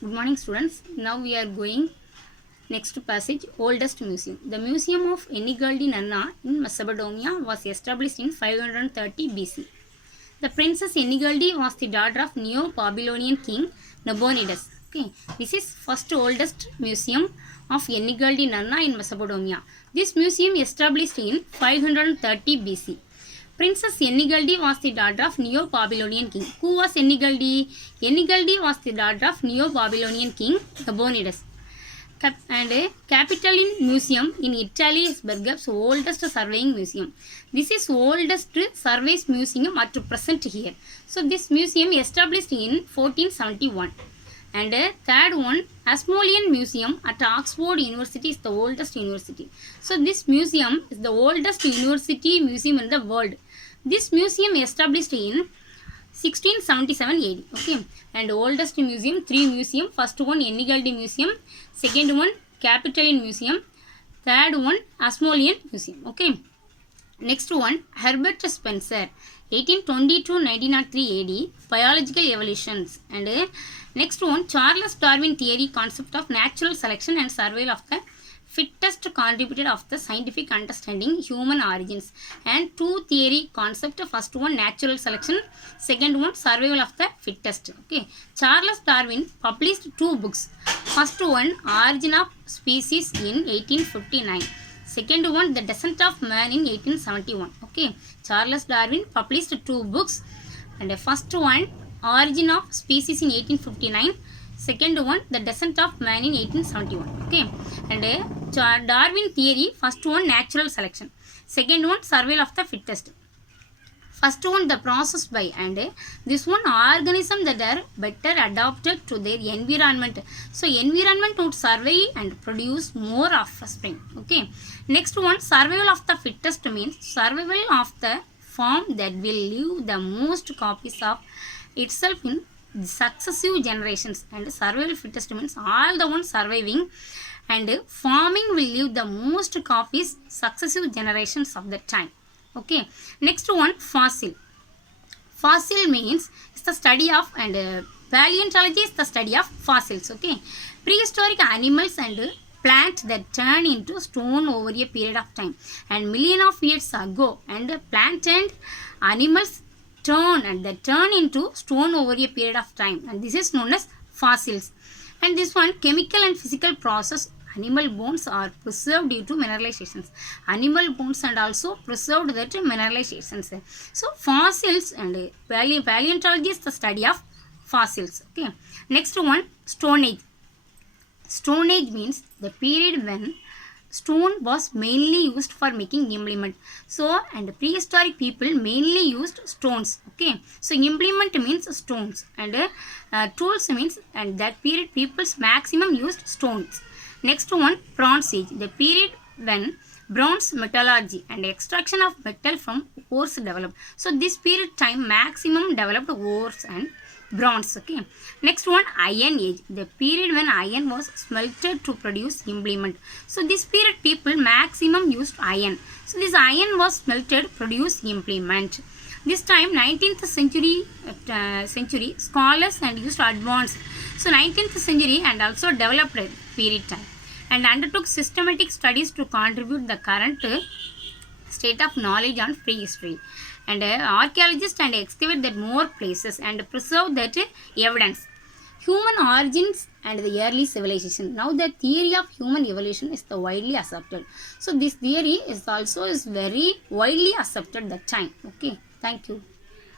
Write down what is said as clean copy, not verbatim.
Good morning, students. Now we are going next passage, oldest museum. The Museum of Enigaldi Nanna in Mesopotamia was established in 530 BC. The princess Enigaldi was the daughter of Neo-Babylonian king Nabonidus. Okay, this is first oldest museum of Enigaldi Nanna in Mesopotamia. This museum established in 530 BC. Princess Enigaldi was the daughter of Neo-Babylonian king. Who was Enigaldi? Enigaldi was the daughter of Neo-Babylonian king Nabonidus. Capital in museum in Italy is Berga's oldest surveying museum. This is oldest surveys museum at present here. So this museum established in 1471. And third one, Ashmolean Museum at Oxford University is the oldest university. So this museum is the oldest university museum in the world. This museum established in 1677 AD. Okay, and oldest museum, three museum. First one Enigaldi Museum, second one Capitoline Museum, third one Ashmolean Museum. Okay, next one Herbert Spencer, 1820 to 1903 AD, biological evolutions. And next one Charles Darwin theory, concept of natural selection and survival of the fittest contributed of the scientific understanding human origins. And two theory concept, first one natural selection, second one survival of the fittest. Okay, Charles Darwin published two books. First one Origin of Species in 1859, second one The Descent of Man in 1871. Okay, Charles Darwin published two books, and the first one Origin of Species in 1859, second one The Descent of Man in 1871. Okay, and Darwin theory, first one natural selection, second one survival of the fittest. First one the process by, and this one organism that are better adapted to their environment. So environment would survive and produce more offspring. Okay, next one survival of the fittest means survival of the form that will leave the most copies of itself in successive generations. And survival fittest means all the ones surviving and forming will leave the most copies successive generations of the time. Okay, next one fossil. Fossil means it's the study of, and paleontology is the study of fossils. Okay, prehistoric animals and plants that turn into stone over a period of time, and million of years ago, and plant and animals turn into stone over a period of time, and this is known as fossils. And this one chemical and physical process. Animal bones are preserved due to mineralizations. Animal bones and also preserved that mineralizations. So fossils and paleontology is the study of fossils. Okay, next one Stone Age. Stone Age means the period when stone was mainly used for making implement. So and prehistoric people mainly used stones. Okay, so implement means stones, and tools means, and that period people's maximum used stones. Next one Bronze Age, the period when bronze metallurgy and extraction of metal from ores developed. So this period time maximum developed ores and bronze. Okay, next one Iron Age, the period when iron was smelted to produce implement. So this period people maximum used iron. So this iron was smelted produce implement. This time 19th century scholars and used advanced. So 19th century and also developed period time, and undertook systematic studies to contribute the current state of knowledge on prehistory. And archaeologists and excavate that more places and preserve that evidence. Human origins and the early civilization. Now the theory of human evolution is the widely accepted. So this theory is also very widely accepted that time. Okay, thank you.